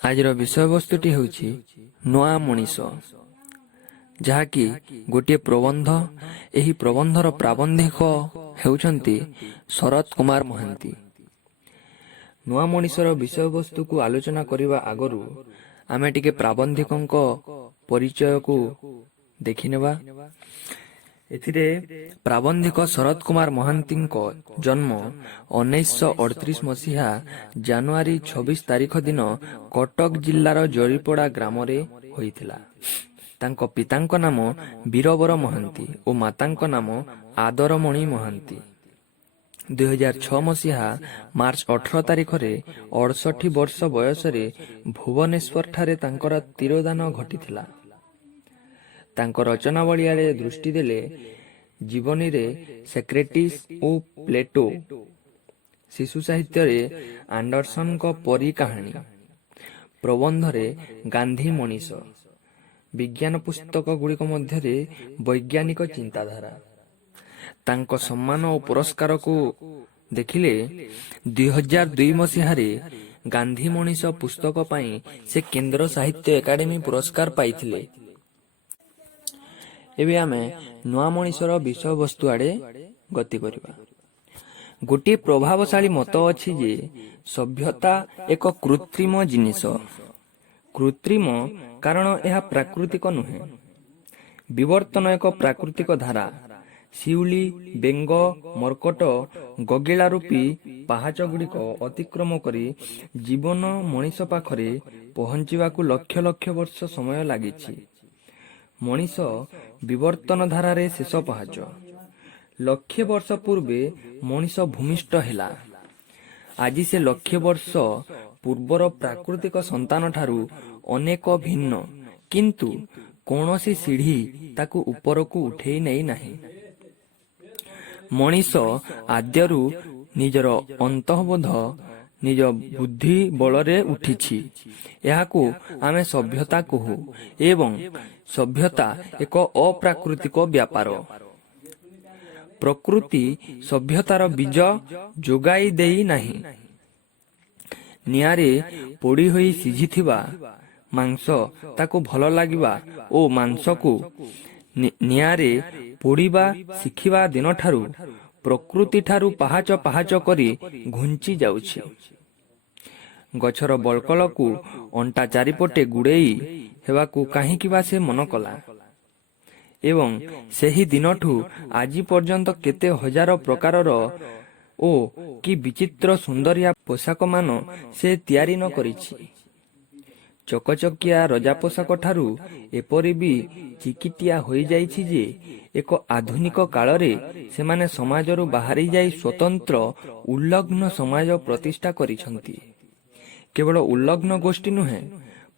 ଆଜିର ବିଷୟବସ୍ତୁଟି ହେଉଛି ନୂଆ ମଣିଷ, ଯାହାକି ଗୋଟିଏ ପ୍ରବନ୍ଧ। ଏହି ପ୍ରବନ୍ଧର ପ୍ରାବନ୍ଧିକ ହେଉଛନ୍ତି ଶରତ କୁମାର ମହାନ୍ତି। ନୂଆ ମଣିଷର ବିଷୟବସ୍ତୁକୁ ଆଲୋଚନା କରିବା ଆଗରୁ ଆମେ ଟିକେ ପ୍ରାବନ୍ଧିକଙ୍କ ପରିଚୟକୁ ଦେଖିନେବା। ଏଥିରେ ପ୍ରାବନ୍ଧିକ ଶରତ କୁମାର ମହାନ୍ତିଙ୍କ ଜନ୍ମ 1938 ମସିହା ଜାନୁଆରୀ 26 ତାରିଖ ଦିନ କଟକ ଜିଲ୍ଲାର ଜରିପଡ଼ା ଗ୍ରାମରେ ହୋଇଥିଲା। ତାଙ୍କ ପିତାଙ୍କ ନାମ ବୀରବର ମହାନ୍ତି ଓ ମାତାଙ୍କ ନାମ ଆଦରମଣି ମହାନ୍ତି। 2006 ମସିହା ମାର୍ଚ୍ଚ 18 ତାରିଖରେ 68 ବର୍ଷ ବୟସରେ ଭୁବନେଶ୍ୱରଠାରେ ତାଙ୍କର ତିରୋଧାନ ଘଟିଥିଲା। ତାଙ୍କ ରଚନାବଳୀ ଆଡ଼େ ଦୃଷ୍ଟି ଦେଲେ ଜୀବନୀରେ ସକ୍ରେଟିସ୍ ଓ ପ୍ଲେଟୋ, ଶିଶୁ ସାହିତ୍ୟରେ ଆଣ୍ଡରସନଙ୍କ ପରୀ କାହାଣୀ, ପ୍ରବନ୍ଧରେ ଗାନ୍ଧୀ ମଣିଷ, ବିଜ୍ଞାନ ପୁସ୍ତକ ଗୁଡ଼ିକ ମଧ୍ୟରେ ବୈଜ୍ଞାନିକ ଚିନ୍ତାଧାରା। ତାଙ୍କ ସମ୍ମାନ ଓ ପୁରସ୍କାରକୁ ଦେଖିଲେ 2002 ମସିହାରେ ଗାନ୍ଧୀ ମଣିଷ ପୁସ୍ତକ ପାଇଁ ସେ କେନ୍ଦ୍ର ସାହିତ୍ୟ ଏକାଡେମୀ ପୁରସ୍କାର ପାଇଥିଲେ। ଏବେ ଆମେ ନୂଆ ମଣିଷର ବିଷୟବସ୍ତୁ ଆଡ଼େ ଗତି କରିବା। ଗୋଟିଏ ପ୍ରଭାବଶାଳୀ ମତ ଅଛି ଯେ ସଭ୍ୟତା ଏକ କୃତ୍ରିମ ଜିନିଷ। କୃତ୍ରିମ କାରଣ ଏହା ପ୍ରାକୃତିକ ନୁହେଁ। ବିବର୍ତ୍ତନ ଏକ ପ୍ରାକୃତିକ ଧାରା। ଶିଉଳି, ବେଙ୍ଗ, ମର୍କଟ, ଗଗିଳା ରୂପୀ ପାହାଚଗୁଡ଼ିକ ଅତିକ୍ରମ କରି ଜୀବନ ମଣିଷ ପାଖରେ ପହଞ୍ଚିବାକୁ ଲକ୍ଷ ଲକ୍ଷ ବର୍ଷ ସମୟ ଲାଗିଛି। ମଣିଷ ବିବର୍ତ୍ତନ ଧାରାରେ ଶେଷ ପାହାଚ। ଲକ୍ଷେ ବର୍ଷ ପୂର୍ବେ ମଣିଷ ଭୂମିଷ୍ଠ ହେଲା। ଆଜି ସେ ଲକ୍ଷେ ବର୍ଷ ପୂର୍ବର ପ୍ରାକୃତିକ ସନ୍ତାନଠାରୁ ଅନେକ ଭିନ୍ନ, କିନ୍ତୁ କୌଣସି ସିଢ଼ି ତାକୁ ଉପରକୁ ଉଠେଇ ନେଇ ନାହିଁ। ମଣିଷ ଆଦ୍ୟରୁ ନିଜର ଅନ୍ତଃବୋଧ, ନିଜ ବୁଦ୍ଧି ବଳରେ ଉଠିଛି। ଏହାକୁ ଆମେ ସଭ୍ୟତା କହୁ ଏବଂ ସଭ୍ୟତା ଏକ ଅପ୍ରାକୃତିକ ବ୍ୟାପାର। ପ୍ରକୃତି ସଭ୍ୟତାର ବୀଜ ଯୋଗାଇ ଦେଇ ନାହିଁ। ନିଆଁରେ ପୋଡ଼ି ହୋଇ ସିଝିଥିବା ମାଂସ ତାକୁ ଭଲ ଲାଗିବା ଓ ମାଂସକୁ ନିଆଁରେ ପୋଡ଼ିବା ଶିଖିବା ଦିନଠାରୁ ପ୍ରକୃତିଠାରୁ ପାହାଚ ପାହାଚ କରି ଘୁଞ୍ଚି ଯାଉଛି। ଗଛର ବଳକଲକୁ ଅଣ୍ଟା ଚାରିପଟେ ଗୁଡ଼େଇ ହେବାକୁ କାହିଁକି ବା ସେ ମନ କଲା? ଏବଂ ସେହି ଦିନଠୁ ଆଜି ପର୍ଯ୍ୟନ୍ତ କେତେ ହଜାର ପ୍ରକାରର ଓ କି ବିଚିତ୍ର ସୁନ୍ଦରିଆ ପୋଷାକମାନ ସେ ତିଆରି ନ କରିଛି। ଚକଚକିଆ ରଜା ପୋଷାକଠାରୁ ଏପରି ବି ଚିକିଟିଆ ହୋଇଯାଇଛି ଯେ ଏକ ଆଧୁନିକ କାଳରେ ସେମାନେ ସମାଜରୁ ବାହାରି ଯାଇ ସ୍ୱତନ୍ତ୍ର ଉଲ୍ଲଗ୍ନ ସମାଜ ପ୍ରତିଷ୍ଠା କରିଛନ୍ତି। କେବଳ ଉଲ୍ଲଗ୍ନ ଗୋଷ୍ଠୀ ନୁହେଁ,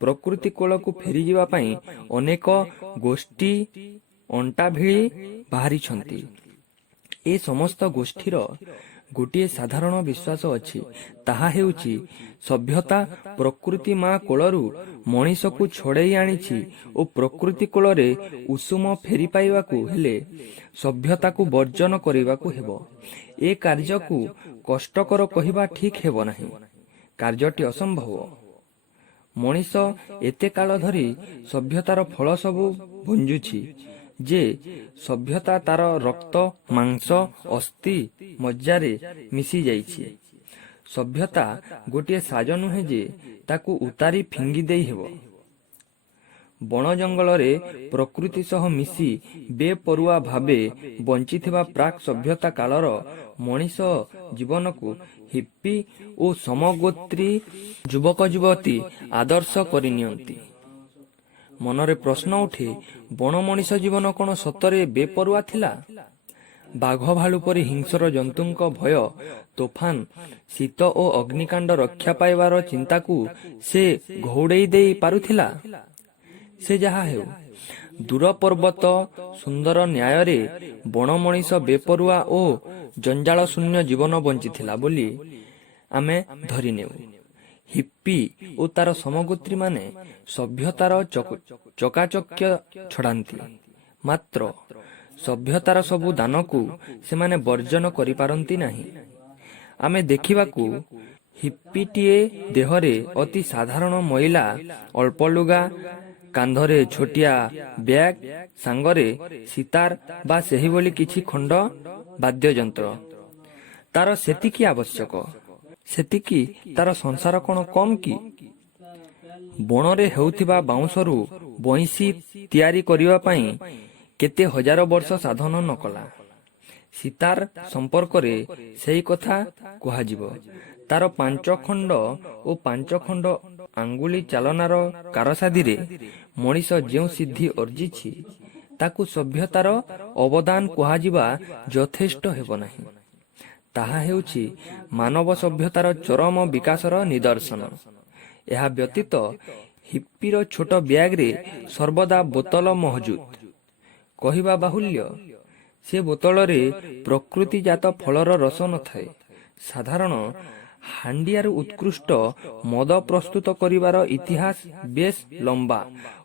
ପ୍ରକୃତି କୋଳକୁ ଫେରିଯିବା ପାଇଁ ଅନେକ ଗୋଷ୍ଠୀ ଅଣ୍ଟା ଭିଡ଼ି ବାହାରିଛନ୍ତି। ଏ ସମସ୍ତ ଗୋଷ୍ଠୀର ଗୋଟିଏ ସାଧାରଣ ବିଶ୍ୱାସ ଅଛି, ତାହା ହେଉଛି ସଭ୍ୟତା ପ୍ରକୃତି ମା କୋଳରୁ ମଣିଷକୁ ଛଡ଼େଇ ଆଣିଛି ଓ ପ୍ରକୃତି କୋଳରେ ଉଷୁମ ଫେରି ପାଇବାକୁ ହେଲେ ସଭ୍ୟତାକୁ ବର୍ଜନ କରିବାକୁ ହେବ। ଏ କାର୍ଯ୍ୟକୁ କଷ୍ଟକର କହିବା ଠିକ୍ ହେବ ନାହିଁ। କାର୍ଯ୍ୟଟି ଅସମ୍ଭବ। ମଣିଷ ଏତେ କାଳ ଧରି ସଭ୍ୟତାର ଫଳ ସବୁ ଭୁଞ୍ଜୁଛି ଯେ ସଭ୍ୟତା ତାର ରକ୍ତ, ମାଂସ, ଅସ୍ଥି ମଜ୍ଜାରେ ମିଶି ଯାଇଛି। ସଭ୍ୟତା ଗୋଟିଏ ସାଜ ନୁହେଁ ଯେ ତାକୁ ଉତାରି ଫିଙ୍ଗି ଦେଇ ହେବ। ବଣ ଜଙ୍ଗଲରେ ପ୍ରକୃତି ସହ ମିଶି ବେପରୁଆ ଭାବେ ବଞ୍ଚିଥିବା ପ୍ରାକ୍ ସଭ୍ୟତା କାଳର ମଣିଷ ଜୀବନକୁ ହିପ୍ପି ଓ ସମଗୋତ୍ରୀ ଯୁବକ ଯୁବତୀ ଆଦର୍ଶ କରିନିଅନ୍ତି। ମନରେ ପ୍ରଶ୍ନ ଉଠେ, ବଣ ମଣିଷ ଜୀବନ କ'ଣ ସତରେ ବେପରୁଆ ଥିଲା? ବାଘ ଭାଲୁ ପରି ହିଂସ୍ର ଜନ୍ତୁଙ୍କ ଭୟ, ତୋଫାନ, ଶୀତ ଓ ଅଗ୍ନିକାଣ୍ଡ ରକ୍ଷା ପାଇବାର ଚିନ୍ତାକୁ ସେ ଘଉଡ଼େଇ ଦେଇ ପାରୁଥିଲା? ସେ ଯାହା ହେଉ, ଦୂର ପର୍ବତ ସୁନ୍ଦର ନ୍ୟାୟରେ ବଣ ମଣିଷ ବେପରୁଆ ଓ ଜଞ୍ଜାଳଶୂନ୍ୟ ଜୀବନ ବଞ୍ଚିଥିଲା ବୋଲି ଆମେ ଧରିନେଉ। ହିପ୍ପି ଓ ତାର ସମଗୋତ୍ରୀମାନେ ସଭ୍ୟତାର ଚକାଚକ୍ୟ ଛଡ଼ାନ୍ତି, ମାତ୍ର ସଭ୍ୟତାର ସବୁ ଦାନକୁ ସେମାନେ ବର୍ଜନ କରିପାରନ୍ତି ନାହିଁ। ଆମେ ଦେଖିବାକୁ ହିପ୍ପିଟିଏ ଦେହରେ ଅତି ସାଧାରଣ ମଇଳା, ଅଳ୍ପ ଲୁଗା, କାନ୍ଧରେ ଛୋଟିଆ ବ୍ୟାଗ, ସାଙ୍ଗରେ ସିତାର ବା ସେହିଭଳି କିଛି ଖଣ୍ଡ ବାଦ୍ୟଯନ୍ତ୍ର। ତାର ସେତିକି ଆବଶ୍ୟକ। ସେତିକି ତାର ସଂସାର କ'ଣ କମ୍ କି? ବଣରେ ହେଉଥିବା ବାଉଁଶରୁ ବଇଁଶୀ ତିଆରି କରିବା ପାଇଁ କେତେ ହଜାର ବର୍ଷ ସାଧନ ନ କଲା। ସିତାର ସମ୍ପର୍କରେ ସେହି କଥା କୁହାଯିବ। ତାର 5 ଖଣ୍ଡ ଓ 5 ଖଣ୍ଡ ଆଙ୍ଗୁଳି ଚାଲନାର କାରସାଦିରେ ମଣିଷ ଯେଉଁ ସିଦ୍ଧି ଅର୍ଜିଛି, ତାକୁ ସଭ୍ୟତାର ଅବଦାନ କୁହାଯିବା ଯଥେଷ୍ଟ ହେବ ନାହିଁ। ତାହା ହେଉଛି ମାନବ ସଭ୍ୟତାର ଚରମ ବିକାଶର ନିଦର୍ଶନ। ଏହା ବ୍ୟତୀତ ହିପ୍ପିର ଛୋଟ ବ୍ୟାଗରେ ସର୍ବଦା ବୋତଲ ମହଜୁଦ। କହିବା ବାହୁଲ୍ୟ, ସେ ବୋତଲରେ ପ୍ରକୃତିଜାତ ଫଳର ରସ ନଥାଏ। ସାଧାରଣ ହାଣ୍ଡିଆରୁ ଉତ୍କୃଷ୍ଟ ମଦ ପ୍ରସ୍ତୁତ କରିବାର ଇତିହାସ ବେଶ ଲମ୍ବା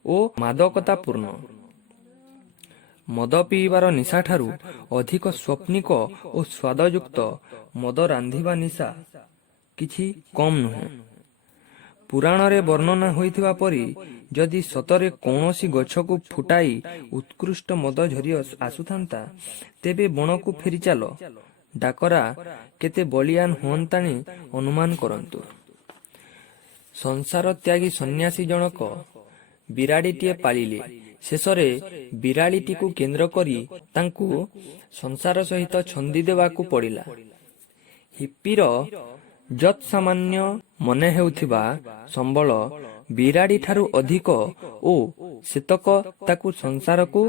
ଓ ମାଦକତାପୂର୍ଣ୍ଣ। ମଦ ପିଇବାର ନିଶାଠାରୁ ଅଧିକ ସ୍ୱପ୍ନିକ ଓ ସ୍ୱାଦଯୁକ୍ତ ମଦ ରାନ୍ଧିବା ନିଶା କିଛି କମ୍ ନୁହେଁ। ପୁରାଣରେ ବର୍ଣ୍ଣନା ହୋଇଥିବା ପରି ଯଦି ସତରେ କୌଣସି ଗଛକୁ ଫୁଟାଇ ଉତ୍କୃଷ୍ଟ ମଦ ଝରି ଆସୁଥାନ୍ତା, ତେବେ ବଣକୁ ଫେରିଚାଲ। ଡାକରା କେତେ ବଳିଆନ ହୁଅନ୍ତାଣି ଅନୁମାନ କରନ୍ତୁ। ସଂସାର ତ୍ୟାଗୀ ସନ୍ନ୍ୟାସୀ ଜଣକ ବିରାଡ଼ିଟିଏ ପାଳିଲେ। ଶେଷରେ ବିରାଡ଼ିଟିକୁ କେନ୍ଦ୍ର କରି ତାଙ୍କୁ ସଂସାର ସହିତ ଛନ୍ଦି ଦେବାକୁ ପଡ଼ିଲା। ହିପ୍ପିର ଯତ୍ସାମାନ୍ୟ ମନେ ହେଉଥିବା ସମ୍ବଳ ବିରାଡ଼ିଠାରୁ ଅଧିକ ଓ ସେତକ ତାକୁ ସଂସାରକୁ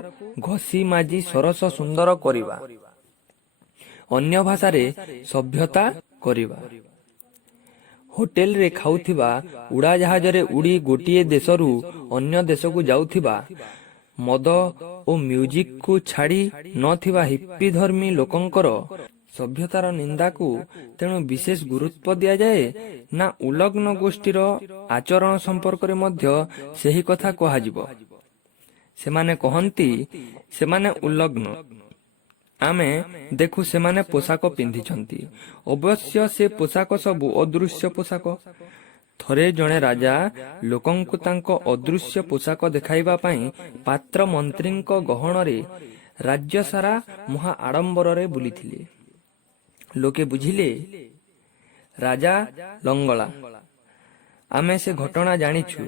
ଘଷି ମାଜି ସରସ ସୁନ୍ଦର କରିବା। ଅନ୍ୟ ଭାଷାରେ ସଭ୍ୟତା କରିବା। ହୋଟେଲରେ ଖାଉଥିବା, ଉଡ଼ାଜାହାଜରେ ଉଡ଼ି ଗୋଟିଏ ଦେଶରୁ ଅନ୍ୟ ଦେଶକୁ ଯାଉଥିବା, ମଦ ଓ ମ୍ୟୁଜିକକୁ ଛାଡ଼ି ନଥିବା ହିପ୍ପି ଧର୍ମୀ ଲୋକଙ୍କର ସଭ୍ୟତାର ନିନ୍ଦାକୁ ତେଣୁ ବିଶେଷ ଗୁରୁତ୍ୱ ଦିଆଯାଏ ନା ଉଲଗ୍ନ ଗୋଷ୍ଠୀର ଆଚରଣ ସମ୍ପର୍କରେ ମଧ୍ୟ ସେହି କଥା କୁହାଯିବ? ସେମାନେ କହନ୍ତି ସେମାନେ ଉଲଗ୍ନ। ଆମେ ଦେଖୁ ସେମାନେ ପୋଷାକ ପିନ୍ଧିଛନ୍ତି। ଅବଶ୍ୟ ସେ ପୋଷାକ ସବୁ ଅଦୃଶ୍ୟ ପୋଷାକ। ଥରେ ଜଣେ ରାଜା ଲୋକଙ୍କୁ ତାଙ୍କ ଅଦୃଶ୍ୟ ପୋଷାକ ଦେଖାଇବା ପାଇଁ ପାତ୍ର ମନ୍ତ୍ରୀଙ୍କ ଗହଣରେ ରାଜ୍ୟ ସାରା ମହା ଆଡ଼ମ୍ବରରେ ବୁଲିଥିଲେ। ଲୋକେ ବୁଝିଲେ ରାଜା ଲଙ୍ଗଳା। ଆମେ ସେ ଘଟଣା ଜାଣିଛୁ,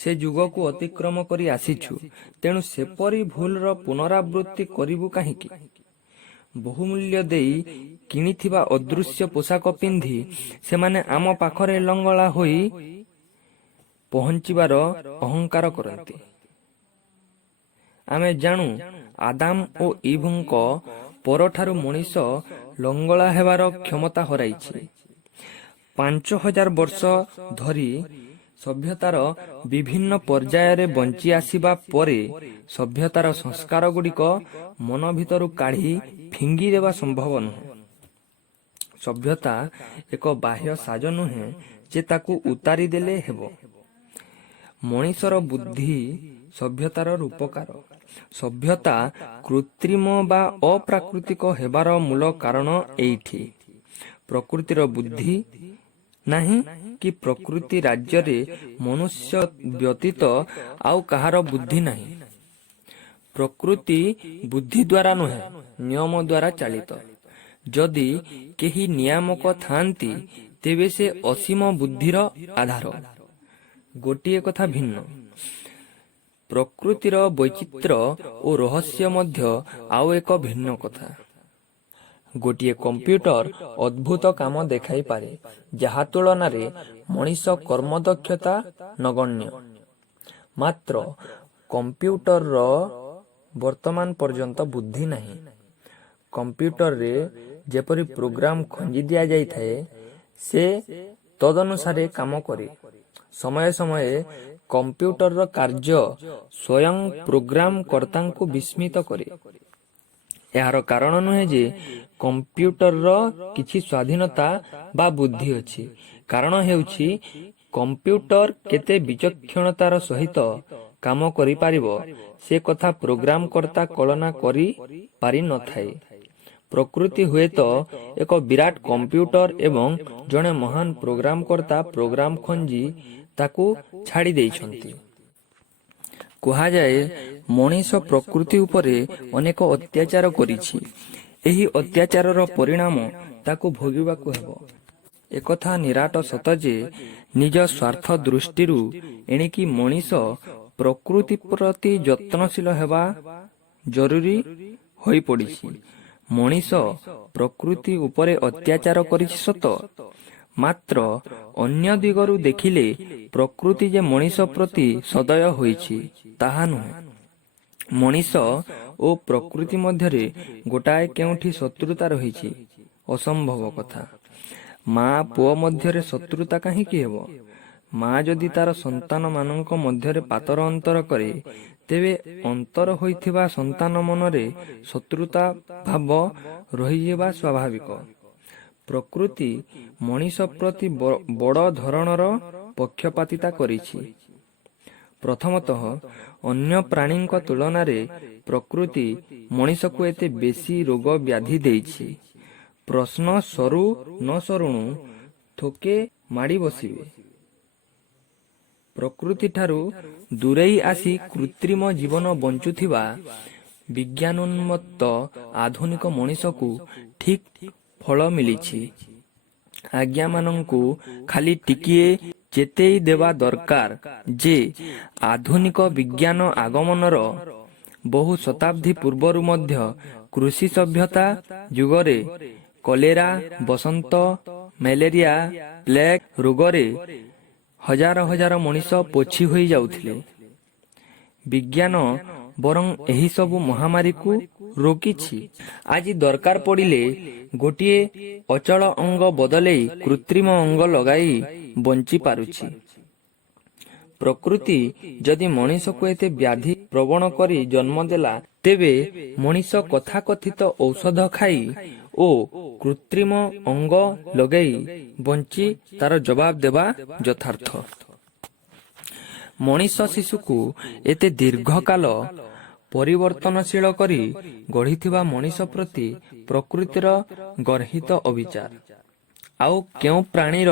ସେ ଯୁଗକୁ ଅତିକ୍ରମ କରି ଆସିଛୁ। ତେଣୁ ସେପରି ଭୁଲର ପୁନରାବୃତ୍ତି କରିବୁ କାହିଁକି? ବହୁମୂଲ୍ୟ ଦେଇ କିଣିଥିବା ଅଦୃଶ୍ୟ ପୋଷାକ ପିନ୍ଧି ସେମାନେ ଆମ ପାଖରେ ଲଙ୍ଗଳା ହୋଇ ପହଞ୍ଚିବାର ଅହଙ୍କାର କରନ୍ତି। ଆମେ ଜାଣୁ ଆଦାମ ଓ ଇଭ୍ଙ୍କ ପରଠାରୁ ମଣିଷ ଲଙ୍ଗଳା ହେବାର କ୍ଷମତା ହରାଇଛି। 5000 ବର୍ଷ ଧରି ସଭ୍ୟତାର ବିଭିନ୍ନ ପର୍ଯ୍ୟାୟରେ ବଞ୍ଚି ଆସିବା ପରେ ସଭ୍ୟତାର ସଂସ୍କାରଗୁଡ଼ିକ ମନ ଭିତରୁ କାଢ଼ି ଫିଙ୍ଗିଦେବା ସମ୍ଭବ ନୁହେଁ। ସଭ୍ୟତା ଏକ ବାହ୍ୟ ସାଜ ନୁହେଁ ଯେ ତାକୁ ଉତାରି ଦେଲେ ହେବ। ମଣିଷର ବୁଦ୍ଧି ସଭ୍ୟତାର ରୂପକାର। ସଭ୍ୟତା କୃତ୍ରିମ ବା ଅପ୍ରାକୃତିକ ହେବାର ମୂଳ କାରଣ ଏଇଠି। ପ୍ରକୃତିର ବୁଦ୍ଧି ନାହିଁ କି ପ୍ରକୃତି ରାଜ୍ୟରେ ମନୁଷ୍ୟ ବ୍ୟତୀତ ଆଉ କାହାର ବୁଦ୍ଧି ନାହିଁ। ପ୍ରକୃତି ବୁଦ୍ଧି ଦ୍ୱାରା ନୁହେଁ, ନିୟମ ଦ୍ୱାରା ଚାଳିତ। ଯଦି କେହି ନିୟାମକ ଥାଆନ୍ତି, ତେବେ ସେ ଅସୀମ ବୁଦ୍ଧିର ଆଧାର। ଗୋଟିଏ କଥା ଭିନ୍ନ। ପ୍ରକୃତିର ବୈଚିତ୍ର୍ୟ ଓ ରହସ୍ୟ ମଧ୍ୟ ଆଉ ଏକ ଭିନ୍ନ କଥା। ଗୋଟିଏ କମ୍ପ୍ୟୁଟର ଅଦ୍ଭୁତ କାମ ଦେଖାଇପାରେ, ଯାହା ତୁଳନାରେ ମଣିଷ କର୍ମଦକ୍ଷତା ନଗଣ୍ୟ। ମାତ୍ର କମ୍ପ୍ୟୁଟରର ବର୍ତ୍ତମାନ ପର୍ଯ୍ୟନ୍ତ ବୁଦ୍ଧି ନାହିଁ। କମ୍ପ୍ୟୁଟରରେ ଯେପରି ପ୍ରୋଗ୍ରାମ ଖଞ୍ଜି ଦିଆଯାଇଥାଏ, ସେ ତଦନୁସାରେ କାମ କରେ। ସମୟେ ସମୟେ କମ୍ପ୍ୟୁଟରର କାର୍ଯ୍ୟ ସ୍ୱୟଂ ପ୍ରୋଗ୍ରାମ କର୍ତ୍ତାଙ୍କୁ ବିସ୍ମିତ କରେ। ଏହାର କାରଣ ନୁହେଁ ଯେ କମ୍ପ୍ୟୁଟରର କିଛି ସ୍ୱାଧୀନତା ବା ବୁଦ୍ଧି ଅଛି। କାରଣ ହେଉଛି କମ୍ପ୍ୟୁଟର କେତେ ବିଚକ୍ଷଣତାର ସହିତ କାମ କରିପାରିବ, ସେ କଥା ପ୍ରୋଗ୍ରାମ କର୍ତ୍ତା କଳନା କରି ପାରିନଥାଏ। ପ୍ରକୃତି ହୁଏତ ଏକ ବିରାଟ କମ୍ପ୍ୟୁଟର ଏବଂ ଜଣେ ମହାନ ପ୍ରୋଗ୍ରାମକର୍ତ୍ତା ପ୍ରୋଗ୍ରାମ ଖଞ୍ଜି ତାକୁ ଛାଡ଼ି ଦେଇଛନ୍ତି। କୁହାଯାଏ ମଣିଷ ପ୍ରକୃତି ଉପରେ ଅନେକ ଅତ୍ୟାଚାର କରିଛି। ଏହି ଅତ୍ୟାଚାରର ପରିଣାମ ତାକୁ ଭୋଗିବାକୁ ହେବ। ଏକଥା ନିରାଟ ସତ ଯେ ନିଜ ସ୍ୱାର୍ଥ ଦୃଷ୍ଟିରୁ ଏଣିକି ମଣିଷ ପ୍ରକୃତି ପ୍ରତି ଯତ୍ନଶୀଳ ହେବା ଜରୁରୀ ହୋଇପଡ଼ିଛି। ମଣିଷ ପ୍ରକୃତି ଉପରେ ଅତ୍ୟାଚାର କରିଛି ସତ, ମାତ୍ର ଅନ୍ୟ ଦିଗରୁ ଦେଖିଲେ ପ୍ରକୃତି ଯେ ମଣିଷ ପ୍ରତି ସଦୟ ହୋଇଛି ତାହା ନୁହେଁ। ମଣିଷ ଓ ପ୍ରକୃତି ମଧ୍ୟରେ ଗୋଟାଏ କେଉଁଠି ଶତ୍ରୁତା ରହିଛି? ଅସମ୍ଭବ କଥା। ମା ପୁଅ ମଧ୍ୟରେ ଶତ୍ରୁତା କାହିଁକି ହେବ? ମା ଯଦି ତାର ସନ୍ତାନମାନଙ୍କ ମଧ୍ୟରେ ପାତର ଅନ୍ତର କରେ, ତେବେ ଅନ୍ତର ହୋଇଥିବା ସନ୍ତାନ ମନରେ ଶତ୍ରୁତା ଭାବ ରହିଯିବା ସ୍ୱାଭାବିକ। ପ୍ରକୃତି ମଣିଷ ପ୍ରତି ବଡ଼ ଧରଣର ପକ୍ଷପାତିତା କରିଛି। ପ୍ରଥମତଃ ଅନ୍ୟ ପ୍ରାଣୀଙ୍କ ତୁଳନାରେ ପ୍ରକୃତି ମଣିଷକୁ ଏତେ ବେଶୀ ରୋଗ ବ୍ୟାଧି ଦେଇଛି। ପ୍ରଶ୍ନ ସରୁ ନ ସରୁଣୁ ଥୋକେ ମାଡ଼ି ବସିବେ। ପ୍ରକୃତିଠାରୁ ଦୂରେଇ ଆସି କୃତ୍ରିମ ଜୀବନ ବଞ୍ଚୁଥିବା ବିଜ୍ଞାନୋନ୍ମତ୍ତ ଆଧୁନିକ ମଣିଷକୁ ଠିକ୍ ଫଳ ମିଳିଛି। ଆଜ୍ଞାମାନଙ୍କୁ ଖାଲି ଟିକିଏ ଚେତେଇ ଦେବା ଦରକାର ଯେ ଆଧୁନିକ ବିଜ୍ଞାନ ଆଗମନର ବହୁ ଶତାବ୍ଦୀ ପୂର୍ବରୁ ମଧ୍ୟ କୃଷି ସଭ୍ୟତା ଯୁଗରେ କଲେରା, ବସନ୍ତ, ମ୍ୟାଲେରିଆ, ପ୍ଲେଗ ରୋଗରେ ହଜାର ହଜାର ମଣିଷ ପୋଛି ହୋଇ ଯାଉଥିଲେ। ବିଜ୍ଞାନ ବରଂ ଏହିସବୁ ମହାମାରୀକୁ ରୋକିଛି। ଆଜି ଦରକାର ପଡ଼ିଲେ ଗୋଟିଏ ଅଚଳ ଅଙ୍ଗ ବଦଳେଇ କୃତ୍ରିମ ଅଙ୍ଗ ଲଗାଇ ବଞ୍ଚି ପାରୁଛି। ପ୍ରକୃତି ଯଦି ମଣିଷକୁ ଏତେ ବ୍ୟାଧି ପ୍ରବଣ କରି ଜନ୍ମ ଦେଲା, ତେବେ ମଣିଷ କଥାକଥିତ ଔଷଧ ଖାଇ ଓ କୃତ୍ରିମ ଅଙ୍ଗ ଲଗାଇ ବଞ୍ଚି ତାର ଜବାବ ଦେବା ଯଥାର୍ଥ। ମଣିଷ ଶିଶୁକୁ ଏତେ ଦୀର୍ଘକାଳ ପରିବର୍ତ୍ତନଶୀଳ କରି ଗଢ଼ିଥିବା ମଣିଷ ପ୍ରତି ପ୍ରକୃତିର ଗର୍ହିତ ଅବିଚାର। ଆଉ କେଉଁ ପ୍ରାଣୀର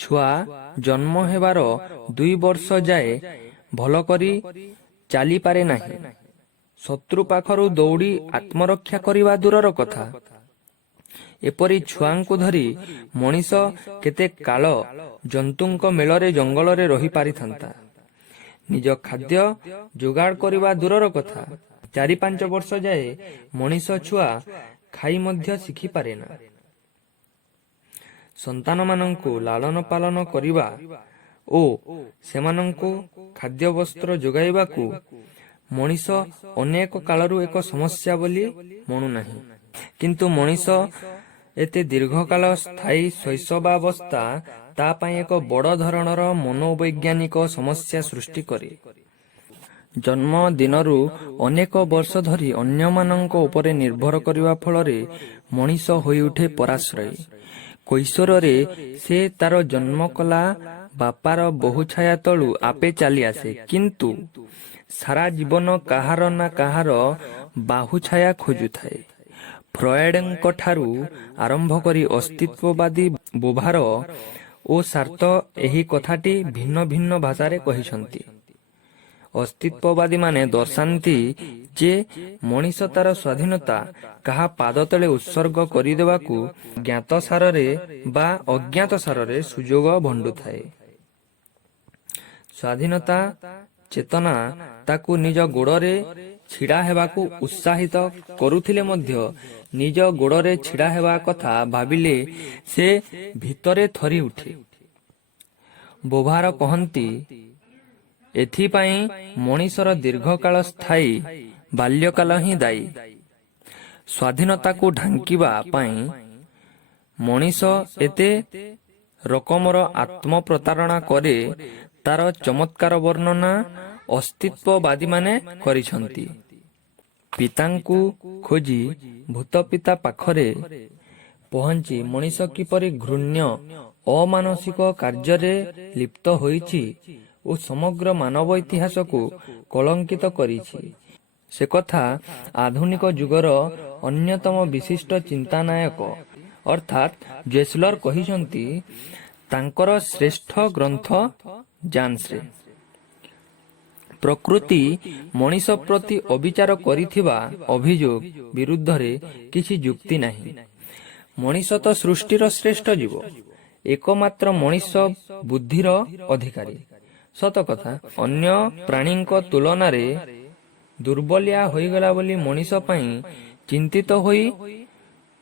ଛୁଆ ଜନ୍ମ ହେବାର 2 ବର୍ଷ ଯାଏ ଭଲ କରି ଚାଲିପାରେ ନାହିଁ? ଶତ୍ରୁ ପାଖରୁ ଦୌଡ଼ି ଆତ୍ମରକ୍ଷା କରିବା ଦୂରର କଥା, ଏପରି ଛୁଆଙ୍କୁ ଧରି ମଣିଷ କେତେ କାଳ ଜନ୍ତୁଙ୍କ ମେଳରେ ଜଙ୍ଗଲରେ ରହିପାରିଥାନ୍ତା। ନିଜ ଖାଦ୍ୟ ଯୋଗାଡ଼ କରିବା ଦୂରର କଥା, 4-5 ବର୍ଷ ଯାଏ ମଣିଷ ଛୁଆ ଖାଇ ମଧ୍ୟ ଶିଖିପାରେ ନା। ସନ୍ତାନମାନଙ୍କୁ ଲାଳନ ପାଳନ କରିବା ଓ ସେମାନଙ୍କୁ ଖାଦ୍ୟବସ୍ତ୍ର ଯୋଗାଇବାକୁ ମଣିଷ ଅନେକ କାଳରୁ ଏକ ସମସ୍ୟା ବୋଲି ମଣୁନାହିଁ। କିନ୍ତୁ ମଣିଷ ଏତେ ଦୀର୍ଘକାଳ ସ୍ଥାୟୀ ଶୈଶବାବସ୍ଥା ତା ପାଇଁ ଏକ ବଡ଼ ଧରଣର ମନୋବୈଜ୍ଞାନିକ ସମସ୍ୟା ସୃଷ୍ଟି କରେ। ଜନ୍ମ ଦିନରୁ ଅନେକ ବର୍ଷ ଧରି ଅନ୍ୟମାନଙ୍କ ଉପରେ ନିର୍ଭର କରିବା ଫଳରେ ମଣିଷ ହୋଇଉଠେ ପରାଶ୍ରୟୀ। କୈଶୋରରେ ସେ ତାର ଜନ୍ମ କଲା ବାପାର ବହୁଛାୟା ତଳୁ ଆପେ ଚାଲିଆସେ, କିନ୍ତୁ ସାରା ଜୀବନ କାହାର ନା କାହାର ବାହୁଛାୟା ଖୋଜୁଥାଏ। ଫ୍ରଏଡଙ୍କଠାରୁ ଆରମ୍ଭ କରି ଅସ୍ତିତ୍ୱବାଦୀ ବୋଭାର ଓ ସାର୍ତ ଏହି କଥାଟି ଭିନ୍ନ ଭିନ୍ନ ଭାଷାରେ କହିଛନ୍ତି। ଅସ୍ତିତ୍ୱବାଦୀମାନେ ଦର୍ଶାନ୍ତି ଯେ ମଣିଷ ତାର ସ୍ୱାଧୀନତା କାହା ପାଦ ତଳେ ଉତ୍ସର୍ଗ କରିଦେବାକୁ ଜ୍ଞାତସାରରେ ବା ଅଜ୍ଞାତସାରରେ ସୁଯୋଗ ଭଣ୍ଡୁଥାଏ। ସ୍ୱାଧୀନତା ଚେତନା ତାକୁ ନିଜ ଗୋଡ଼ରେ ଛିଡ଼ା ହେବାକୁ ଉତ୍ସାହିତ କରୁଥିଲେ ମଧ୍ୟ ନିଜ ଗୋଡ଼ରେ ଛିଡ଼ା ହେବା କଥା ଭାବିଲେ ସେ ଭିତରେ ଥରି ଉଠେ। ବୋଭାର କହନ୍ତି, ଏଥିପାଇଁ ମଣିଷର ଦୀର୍ଘକାଳ ସ୍ଥାୟୀ ବାଲ୍ୟକାଳ ହିଁ ଦାୟୀ। ସ୍ୱାଧୀନତାକୁ ଢାଙ୍କିବା ପାଇଁ ମଣିଷ ଏତେ ରକମର ଆତ୍ମପ୍ରତାରଣା କରେ, ତାର ଚମତ୍କାର ବର୍ଣ୍ଣନା ଅସ୍ତିତ୍ୱବାଦୀମାନେ କରିଛନ୍ତି। ପିତାଙ୍କୁ ଖୋଜି ଭୂତପିତା ପାଖରେ ପହଞ୍ଚି ମଣିଷ କିପରି ଘୃଣ୍ୟ ଅମାନସିକ କାର୍ଯ୍ୟରେ ଲିପ୍ତ ହୋଇଛି ଓ ସମଗ୍ର ମାନବ ଇତିହାସକୁ କଳଙ୍କିତ କରିଛି, ସେକଥା ଆଧୁନିକ ଯୁଗର ଅନ୍ୟତମ ବିଶିଷ୍ଟ ଚିନ୍ତାନାୟକ ଅର୍ଥାତ୍ ଜେସ୍ଲର କହିଛନ୍ତି ତାଙ୍କର ଶ୍ରେଷ୍ଠ ଗ୍ରନ୍ଥ ଜାନ୍ସରେ ପ୍ରକୃତି ମଣିଷ ପ୍ରତି ଅବିଚାର କରିଥିବା ଅଭିଯୋଗ ବିରୁଦ୍ଧରେ କିଛି ଯୁକ୍ତି ନାହିଁ। ମଣିଷ ତ ସୃଷ୍ଟିର ଶ୍ରେଷ୍ଠ ଜୀବ, ଏକମାତ୍ର ମଣିଷ ବୁଦ୍ଧିର ଅଧିକାରୀ। ସତ କଥା, ଅନ୍ୟ ପ୍ରାଣୀଙ୍କ ତୁଳନାରେ ଦୁର୍ବଳିଆ ହୋଇଗଲା ବୋଲି ମଣିଷ ପାଇଁ ଚିନ୍ତିତ ହୋଇ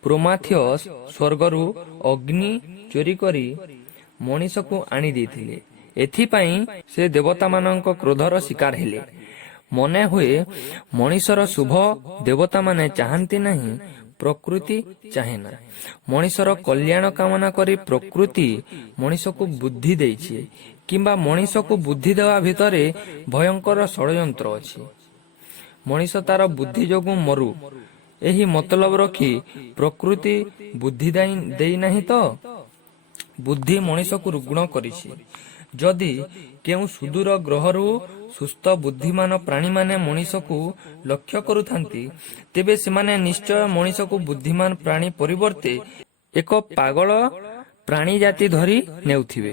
ପ୍ରୋମାଥିୟସ ସ୍ୱର୍ଗରୁ ଅଗ୍ନି ଚୋରି କରି ମଣିଷକୁ ଆଣି ଦେଇଥିଲେ। ଏଥିପାଇଁ ସେ ଦେବତାମାନଙ୍କ କ୍ରୋଧର ଶିକାର ହେଲେ। ମନେ ହୁଏ ମଣିଷର ଶୁଭ ଦେବତାମାନେ ଚାହାନ୍ତି ନାହିଁ, ପ୍ରକୃତି ଚାହେଁ ନା। ମଣିଷର କଲ୍ୟାଣ କାମନା କରି ପ୍ରକୃତି ମଣିଷକୁ ବୁଦ୍ଧି ଦେଇଛି, କିମ୍ବା ମଣିଷକୁ ବୁଦ୍ଧି ଦେବା ଭିତରେ ଭୟଙ୍କର ଷଡ଼ଯନ୍ତ୍ର ଅଛି। ମଣିଷ ତାର ବୁଦ୍ଧି ଯୋଗୁଁ ମରୁ, ଏହି ମତଲବ ରଖି ପ୍ରକୃତି ବୁଦ୍ଧି ଦେଇନାହିଁ ତ? ବୁଦ୍ଧି ମଣିଷକୁ ରୁଗ୍ଣ କରିଛି। ଯଦି କେଉଁ ସୁଦୂର ଗ୍ରହରୁ ସୁସ୍ଥ ବୁଦ୍ଧିମାନ ପ୍ରାଣୀମାନେ ମଣିଷକୁ ଲକ୍ଷ୍ୟ କରୁଥାନ୍ତି, ତେବେ ସେମାନେ ନିଶ୍ଚୟ ମଣିଷକୁ ବୁଦ୍ଧିମାନ ପ୍ରାଣୀ ପରିବର୍ତ୍ତେ ଏକ ପାଗଳ ପ୍ରାଣୀ ଜାତି ଧରି ନେଉଥିବେ।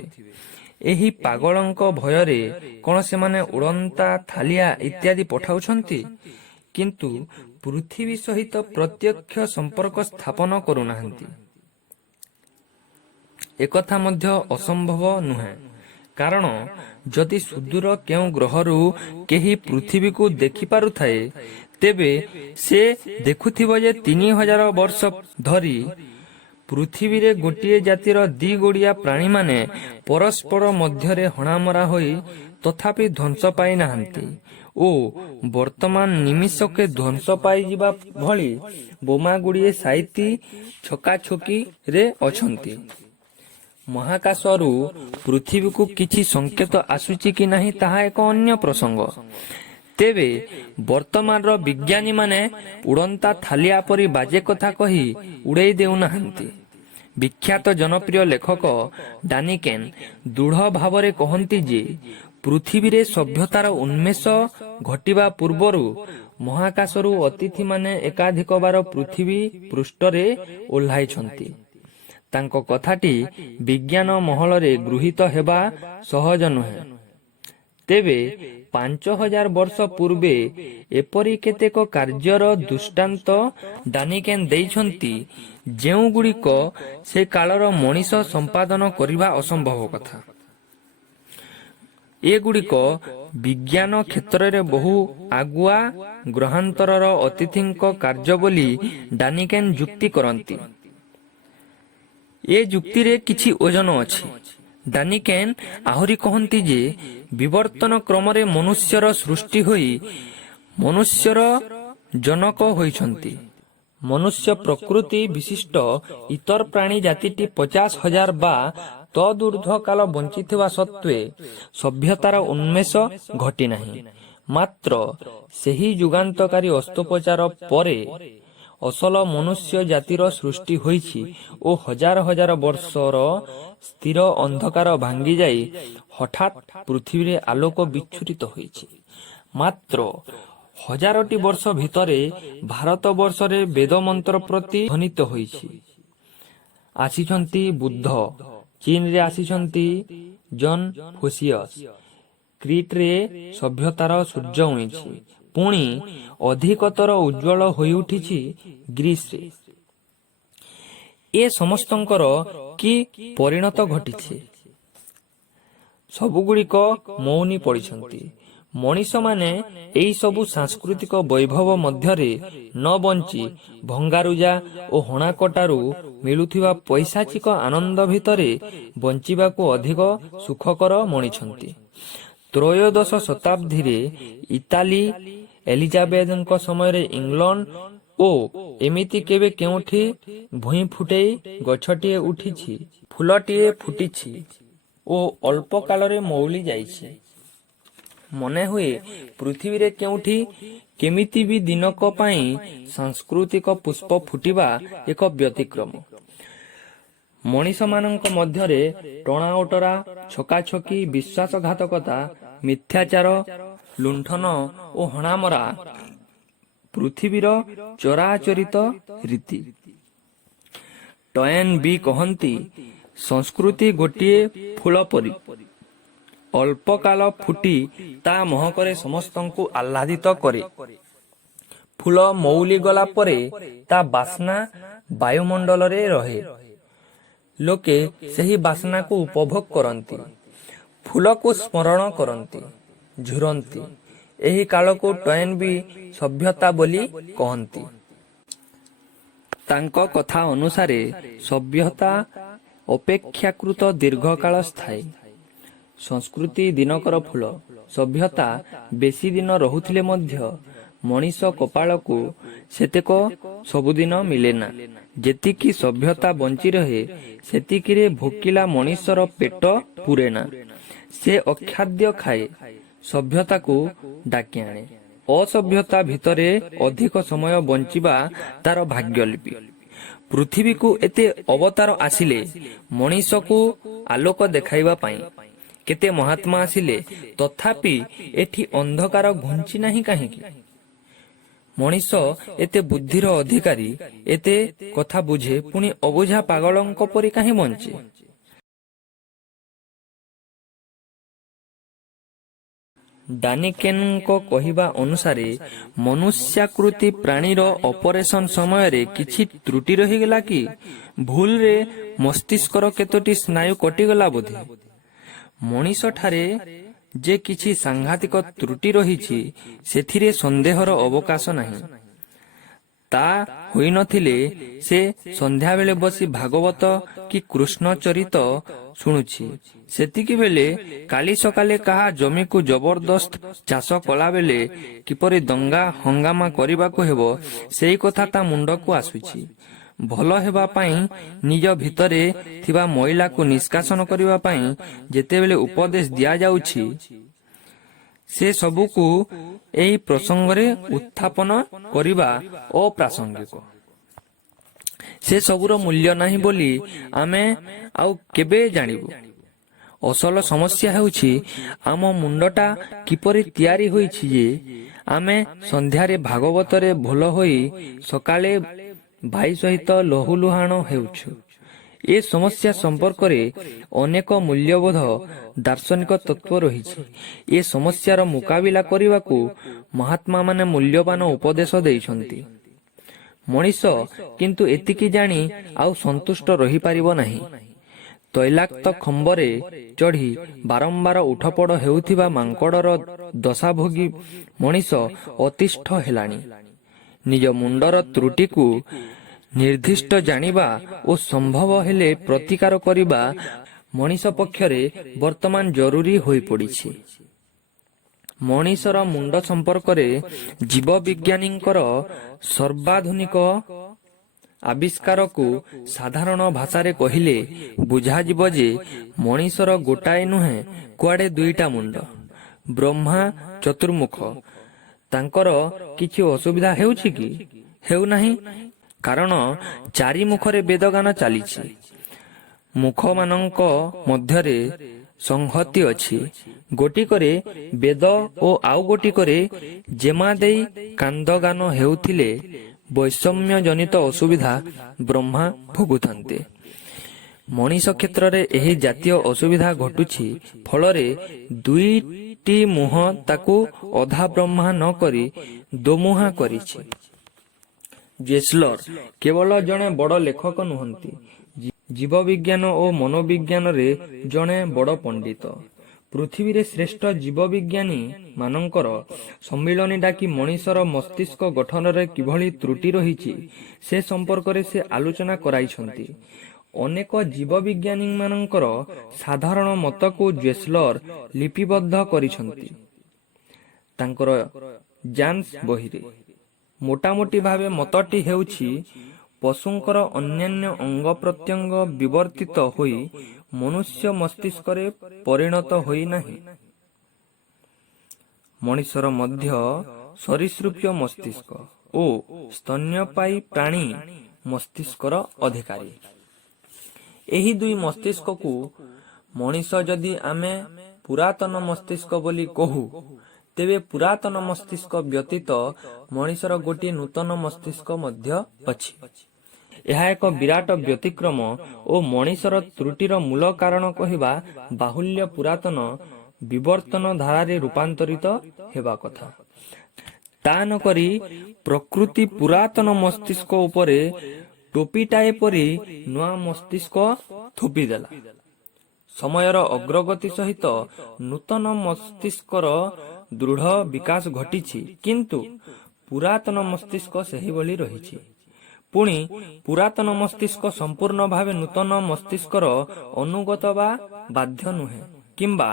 ଏହି ପାଗଳଙ୍କ ଭୟରେ କ'ଣ ସେମାନେ ଉଡ଼ନ୍ତା ଥାଲିଆ ଇତ୍ୟାଦି ପଠାଉଛନ୍ତି, କିନ୍ତୁ ପୃଥିବୀ ସହିତ ପ୍ରତ୍ୟକ୍ଷ ସମ୍ପର୍କ ସ୍ଥାପନ କରୁନାହାନ୍ତି। ଏକଥା ମଧ୍ୟ ଅସମ୍ଭବ ନୁହେଁ, କାରଣ ଯଦି ସୁଦୂର କେଉଁ ଗ୍ରହରୁ କେହି ପୃଥିବୀକୁ ଦେଖିପାରୁଥାଏ, ତେବେ ସେ ଦେଖୁଥିବ ଯେ 3000 ବର୍ଷ ଧରି ପୃଥିବୀରେ ଗୋଟିଏ ଜାତିର ଦିଗୋଡ଼ିଆ ପ୍ରାଣୀମାନେ ପରସ୍ପର ମଧ୍ୟରେ ହଣାମରା ହୋଇ ତଥାପି ଧ୍ୱଂସ ପାଇନାହାନ୍ତି ଓ ବର୍ତ୍ତମାନ ନିମିଷକେ ଧ୍ୱଂସ ପାଇଯିବା ଭଳି ବୋମାଗୁଡ଼ିଏ ସାଇତି ଛକାଛକିରେ ଅଛନ୍ତି। ମହାକାଶରୁ ପୃଥିବୀକୁ କିଛି ସଂକେତ ଆସୁଛି କି ନାହିଁ ତାହା ଏକ ଅନ୍ୟ ପ୍ରସଙ୍ଗ। ତେବେ ବର୍ତ୍ତମାନର ବିଜ୍ଞାନୀମାନେ ଉଡ଼ନ୍ତା ଥାଲିଆ ପରି ବାଜେ କଥା କହି ଉଡ଼େଇ ଦେଉନାହାନ୍ତି। ବିଖ୍ୟାତ ଜନପ୍ରିୟ ଲେଖକ ଡାନିକେନ୍ ଦୃଢ଼ ଭାବରେ କହନ୍ତି ଯେ ପୃଥିବୀରେ ସଭ୍ୟତାର ଉନ୍ମେଷ ଘଟିବା ପୂର୍ବରୁ ମହାକାଶରୁ ଅତିଥିମାନେ ଏକାଧିକବାର ପୃଥିବୀ ପୃଷ୍ଠରେ ଓହ୍ଲାଇଛନ୍ତି। ତାଙ୍କ କଥାଟି ବିଜ୍ଞାନ ମହଲରେ ଗୃହୀତ ହେବା ସହଜ ନୁହେଁ। ତେବେ 5000 ବର୍ଷ ପୂର୍ବେ ଏପରି କେତେକ କାର୍ଯ୍ୟର ଦୃଷ୍ଟାନ୍ତ ଡାନିକେନ୍ ଦେଇଛନ୍ତି, ଯେଉଁଗୁଡ଼ିକ ସେ କାଳର ମଣିଷ ସମ୍ପାଦନ କରିବା ଅସମ୍ଭବ କଥା। ଏଗୁଡ଼ିକ ବିଜ୍ଞାନ କ୍ଷେତ୍ରରେ ବହୁ ଆଗୁଆ ଗ୍ରହାନ୍ତରର ଅତିଥିଙ୍କ କାର୍ଯ୍ୟ ବୋଲି ଡାନିକେନ୍ ଯୁକ୍ତି କରନ୍ତି। ଏ ଯୁକ୍ତିରେ କିଛି ଓଜନ ଅଛି। ଡାନିକେନ୍ ଆହୁରି କହନ୍ତି ଯେ ବିବର୍ତ୍ତନ କ୍ରମରେ ମନୁଷ୍ୟର ସୃଷ୍ଟି ହୋଇ ମନୁଷ୍ୟର ଜନକ ହୋଇଛନ୍ତି। ମନୁଷ୍ୟ ପ୍ରକୃତି ବିଶିଷ୍ଟ ଇତର ପ୍ରାଣୀ ଜାତିଟି 50,000 ବା ତଦୂର୍ଧ୍ୱ କାଳ ବଞ୍ଚିଥିବା ସତ୍ତ୍ୱେ ସଭ୍ୟତାର ଉନ୍ମେଷ ଘଟିନାହିଁ। ମାତ୍ର ସେହି ଯୁଗାନ୍ତକାରୀ ଅସ୍ତ୍ରୋପଚାର ପରେ ଅସଲ ମନୁଷ୍ୟ ଜାତିର ସୃଷ୍ଟି ହୋଇଛି ଓ ହଜାର ହଜାର ବର୍ଷର ସ୍ଥିର ଅନ୍ଧକାର ଭାଙ୍ଗିଯାଇ ହଠାତ୍ ପୃଥିବୀରେ ଆଲୋକ ବିଚ୍ଛୁରିତ ହୋଇଛି। ମାତ୍ର 1000ଟି ବର୍ଷ ଭିତରେ ଭାରତବର୍ଷରେ ବେଦମନ୍ତ୍ର ପ୍ରତିଧ୍ୱନିତ ହୋଇଛି। ଆସିଛନ୍ତି ବୁଦ୍ଧ, ଚୀନରେ ଆସିଛନ୍ତି କନଫୁସିୟସ୍, କ୍ରିଟରେ ସଭ୍ୟତାର ସୂର୍ଯ୍ୟ ଉଇଁଛି, ପୁଣି ଅଧିକତର ଉଜ୍ଜ୍ୱଳ ହୋଇଉଠିଛି ଗ୍ରୀସରେ। ଏ ସମସ୍ତଙ୍କର କି ପରିଣତ ଘଟିଛି? ସବୁଗୁଡ଼ିକ ମୌନୀ ପଡ଼ିଛନ୍ତି। ମଣିଷମାନେ ଏହି ସବୁ ସାଂସ୍କୃତିକ ବୈଭବ ମଧ୍ୟରେ ନ ବଞ୍ଚି ଭଙ୍ଗାରୁଜା ଓ ହଣାକଟାରୁ ମିଳୁଥିବା ପୈଶାଚିକ ଆନନ୍ଦ ଭିତରେ ବଞ୍ଚିବାକୁ ଅଧିକ ସୁଖକର ମଣିଛନ୍ତି। ତ୍ରୟୋଦଶ ଶତାବ୍ଦୀରେ ଇଟାଲୀ, ଏଲିଜାବେଥଙ୍କ ସମୟରେ ଇଂଲଣ୍ଡ ଓ ଏମିତି କେବେ କେଉଁଠି ଭୂଇଁ ଫୁଟେଇ ଗଛଟିଏ ଉଠିଛି, ଫୁଲଟିଏ ଫୁଟିଛି ଓ ଅଳ୍ପ କାଳରେ ମଉଳି ଯାଇଛି। ମନେହୁଏ ପୃଥିବୀରେ କେଉଁଠି କେମିତି ବି ଦିନକ ପାଇଁ ସାଂସ୍କୃତିକ ପୁଷ୍ପ ଫୁଟିବା ଏକ ବ୍ୟତିକ୍ରମ। ମଣିଷମାନଙ୍କ ମଧ୍ୟରେ ଟଣାଓଟରା, ଛକାଛକି, ବିଶ୍ୱାସଘାତକତା, ମିଥ୍ୟାଚାର, ଲୁଣ୍ଠନ ଓ ହଣାମରା ପୃଥିବୀର ଚରାଚରିତ ରୀତି। ଟଏନ୍ ବି କହନ୍ତି, ସଂସ୍କୃତି ଗୋଟିଏ ଫୁଲ ପରି, ଅଳ୍ପକାଳ ଫୁଟି ତା ମହକରେ ସମସ୍ତଙ୍କୁ ଆହ୍ଲାଦିତ କରେ। ଫୁଲ ମଉଳି ଗଲା ପରେ ତା ବାସ୍ନା ବାୟୁମଣ୍ଡଳରେ ରହେ। ଲୋକେ ସେହି ବାସ୍ନାକୁ ଉପଭୋଗ କରନ୍ତି, ଫୁଲକୁ ସ୍ମରଣ କରନ୍ତି, ଝୁରନ୍ତି। ଏହି କାଳକୁ ଟଏନ୍ ବି ସଭ୍ୟତା ବୋଲି କହନ୍ତି। ତାଙ୍କ କଥା ଅନୁସାରେ ସଭ୍ୟତା ଅପେକ୍ଷାକୃତ ଦୀର୍ଘକାଳ ସ୍ଥାୟୀ। ସଂସ୍କୃତି ଦିନକର ଫୁଲ। ସଭ୍ୟତା ବେଶୀ ଦିନ ରହୁଥିଲେ ମଧ୍ୟ ମଣିଷ କପାଳକୁ ସେତକ ସବୁଦିନ ମିଳେନା। ଯେତିକି ସଭ୍ୟତା ବଞ୍ଚି ରହେ ସେତିକିରେ ଭୋକିଲା ମଣିଷର ପେଟ ପୂରେନା। ସେ ଅଖାଦ୍ୟ ଖାଏ, ସଭ୍ୟତାକୁ ଡାକି ଆଣେ। ଅସଭ୍ୟତା ଭିତରେ ଅଧିକ ସମୟ ବଞ୍ଚିବା ତାର ଭାଗ୍ୟଲିପି। ପୃଥିବୀକୁ ଏତେ ଅବତାର ଆସିଲେ ମଣିଷକୁ ଆଲୋକ ଦେଖାଇବା ପାଇଁ। କେତେ ମହାତ୍ମା ଆସିଲେ, ତଥାପି ଏଠି ଅନ୍ଧକାର ଘୁଞ୍ଚି ନାହିଁ କାହିଁକି? ମଣିଷ ଏତେ ବୁଦ୍ଧିର ଅଧିକାରୀ, ଏତେ କଥା ବୁଝେ, ପୁଣି ଅବୁଝା ପାଗଳଙ୍କ ପରି କାହିଁ ବଞ୍ଚେ? ଡାନିକେନଙ୍କ କହିବା ଅନୁସାରେ ମନୁଷ୍ୟାକୃତି ପ୍ରାଣୀର ଅପରେସନ ସମୟରେ କିଛି ତ୍ରୁଟି ରହିଗଲା କି? ଭୁଲରେ ମସ୍ତିଷ୍କର କେତୋଟି ସ୍ନାୟୁ କଟିଗଲା ବୋଧେ। ମଣିଷଠାରେ ଯେ କିଛି ସାଂଘାତିକ ତ୍ରୁଟି ରହିଛି ସେଥିରେ ସନ୍ଦେହର ଅବକାଶ ନାହିଁ। ତା ହୋଇନଥିଲେ ସେ ସନ୍ଧ୍ୟାବେଳେ ବସି ଭାଗବତ କି କୃଷ୍ଣ ଚରିତ ଶୁଣୁଛି। ସେତିକିବେଳେ କାଲି ସକାଳେ କାହା ଜମିକୁ ଜବରଦସ୍ତ ଚାଷ କଲାବେଳେ କିପରି ଦଙ୍ଗା ହଙ୍ଗାମା କରିବାକୁ ହେବ ସେଇ କଥା ତା ମୁଣ୍ଡକୁ ଆସୁଛି। ଭଲ ହେବା ପାଇଁ, ନିଜ ଭିତରେ ଥିବା ମଇଳାକୁ ନିଷ୍କାସନ କରିବା ପାଇଁ ଯେତେବେଳେ ଉପଦେଶ ଦିଆଯାଉଛି ସେ ସବୁକୁ ଏହି ପ୍ରସଙ୍ଗରେ ଉତ୍ଥାପନ କରିବା ଅପ୍ରାସଙ୍ଗିକ। ସେ ସବୁର ମୂଲ୍ୟ ନାହିଁ ବୋଲି ଆମେ ଆଉ କେବେ ଜାଣିବୁ? ଅସଲ ସମସ୍ୟା ହେଉଛି ଆମ ମୁଣ୍ଡଟା କିପରି ତିଆରି ହୋଇଛି ଯେ ଆମେ ସନ୍ଧ୍ୟାରେ ଭାଗବତରେ ଭୁଲ ହୋଇ ସକାଳେ ଭାଇ ସହିତ ଲହୁଲୁହାଣ ହେଉଛୁ। ଏ ସମସ୍ୟା ସମ୍ପର୍କରେ ଅନେକ ମୂଲ୍ୟବୋଧ ଦାର୍ଶନିକ ତତ୍ତ୍ୱ ରହିଛି। ଏ ସମସ୍ୟାର ମୁକାବିଲା କରିବାକୁ ମହାତ୍ମାମାନେ ମୂଲ୍ୟବାନ ଉପଦେଶ ଦେଇଛନ୍ତି। ମଣିଷ କିନ୍ତୁ ଏତିକି ଜାଣି ଆଉ ସନ୍ତୁଷ୍ଟ ରହିପାରିବ ନାହିଁ। ତୈଳାକ୍ତ ଖମ୍ବରେ ଚଢ଼ି ବାରମ୍ବାର ଉଠପଡ଼ ହେଉଥିବା ମାଙ୍କଡ଼ର ଦଶା ଭୋଗୀ ମଣିଷ ଅତିଷ୍ଠ ହେଲାଣି। ନିଜ ମୁଣ୍ଡର ତ୍ରୁଟିକୁ ନିର୍ଦ୍ଦିଷ୍ଟ ଜାଣିବା ଓ ସମ୍ଭବ ହେଲେ ପ୍ରତିକାର କରିବା ମଣିଷ ପକ୍ଷରେ ବର୍ତ୍ତମାନ ଜରୁରୀ ହୋଇପଡ଼ିଛି। ମଣିଷର ମୁଣ୍ଡ ସମ୍ପର୍କରେ ଜୀବବିଜ୍ଞାନୀଙ୍କର ସର୍ବାଧୁନିକ ଆବିଷ୍କାରକୁ ସାଧାରଣ ଭାଷାରେ କହିଲେ ବୁଝାଯିବ ଯେ ମଣିଷର ଗୋଟାଏ ନୁହେଁ, କୁଆଡ଼େ ଦୁଇଟା ମୁଣ୍ଡ। ବ୍ରହ୍ମା ଚତୁର୍ମୁଖ। ତାଙ୍କର କିଛି ଅସୁବିଧା ହେଉଛି କି? ହେଉନାହିଁ, କାରଣ ଚାରିମୁଖରେ ବେଦଗାନ ଚାଲିଛି। ମୁଖମାନଙ୍କ ମଧ୍ୟରେ ସଂହତି ଅଛି। ଗୋଟିକରେ ବେଦ ଓ ଆଉ ଗୋଟିକରେ ଜେମା ଦେଇ କାନ୍ଦଗାନ ହେଉଥିଲେ ବୈଷମ୍ୟ ଜନିତ ଅସୁବିଧା ବ୍ରହ୍ମା ଭୋଗୁଥାନ୍ତେ। ମଣିଷ କ୍ଷେତ୍ରରେ ଏହି ଜାତୀୟ ଅସୁବିଧା ଘଟୁଛି। ଫଳରେ ଦୁଇଟି ମୁହଁ ତାକୁ ଅଧା ବ୍ରହ୍ମା ନ କରି ଦୋମୁହାଁ କରିଛି। ଜେସ୍ଲର କେବଳ ଜଣେ ବଡ଼ ଲେଖକ ନୁହନ୍ତି, ଜୀବବିଜ୍ଞାନ ଓ ମନୋବିଜ୍ଞାନରେ ଜଣେ ବଡ଼ ପଣ୍ଡିତ। ପୃଥିବୀରେ ଶ୍ରେଷ୍ଠ ଜୀବବିଜ୍ଞାନୀ ମାନଙ୍କର ସମ୍ମିଳନୀ ଡାକି ମଣିଷର ମସ୍ତିଷ୍କ ଗଠନରେ କିଭଳି ତ୍ରୁଟି ରହିଛି ସେ ସମ୍ପର୍କରେ ସେ ଆଲୋଚନା କରାଇଛନ୍ତି। ଅନେକ ଜୀବବିଜ୍ଞାନୀମାନଙ୍କର ସାଧାରଣ ମତକୁ ଜେସ୍ଲର ଲିପିବଦ୍ଧ କରିଛନ୍ତି ତାଙ୍କର ଜାନ୍ସ ବହିରେ। ମୋଟାମୋଟି ଭାବେ ମତଟି ହେଉଛି, ପଶୁଙ୍କର ଅନ୍ୟାନ୍ୟ ଅଙ୍ଗ ପ୍ରତ୍ୟଙ୍ଗ ବିବର୍ତ୍ତିତ ହୋଇ ମନୁଷ୍ୟ ମସ୍ତିଷ୍କରେ ପରିଣତ ହୋଇନାହିଁ। ମଣିଷର ମଧ୍ୟ ସରୀସୃପ ମସ୍ତିଷ୍କ ଓ ସ୍ତନ୍ୟପାୟୀ ପ୍ରାଣୀ ମସ୍ତିଷ୍କର ଅଧିକାରୀ। ଏହି ଦୁଇ ମସ୍ତିଷ୍କକୁ ମଣିଷ ଯଦି ଆମେ ପୁରାତନ ମସ୍ତିଷ୍କ ବୋଲି କହୁ, ତେବେ ପୁରାତନ ମସ୍ତିଷ୍କ ବ୍ୟତୀତ ମଣିଷର ଗୋଟିଏ ନୂତନ ମସ୍ତିଷ୍କ ମଧ୍ୟ ଅଛି। ଏହା ଏକ ବିରାଟ ବ୍ୟତିକ୍ରମ ଓ ମଣିଷର ତ୍ରୁଟିର ମୂଳ କାରଣ କହିବା ବାହୁଲ୍ୟ ପୁରାତନ ବିବର୍ତ୍ତନ ଧାରାରେ ରୂପାନ୍ତରିତ ହେବା କଥା। ତା ନକରି ପ୍ରକୃତି ପୁରାତନ ମସ୍ତିଷ୍କ ଉପରେ ଟୋପିଟାଏ ପରି ନୂଆ ମସ୍ତିଷ୍କ ଥୋପିଦେଲା। ସମୟର ଅଗ୍ରଗତି ସହିତ ନୂତନ ମସ୍ତିଷ୍କର ଦୃଢ଼ ବିକାଶ ଘଟିଛି, କିନ୍ତୁ ପୁରାତନ ମସ୍ତିଷ୍କ ସେହିଭଳି ରହିଛି। ପୁଣି ପୁରାତନ ମସ୍ତିଷ୍କ ସମ୍ପୂର୍ଣ୍ଣ ଭାବେ ନୂତନ ମସ୍ତିଷ୍କର ଅନୁଗତ ବା ବାଧ୍ୟ ନୁହେଁ, କିମ୍ବା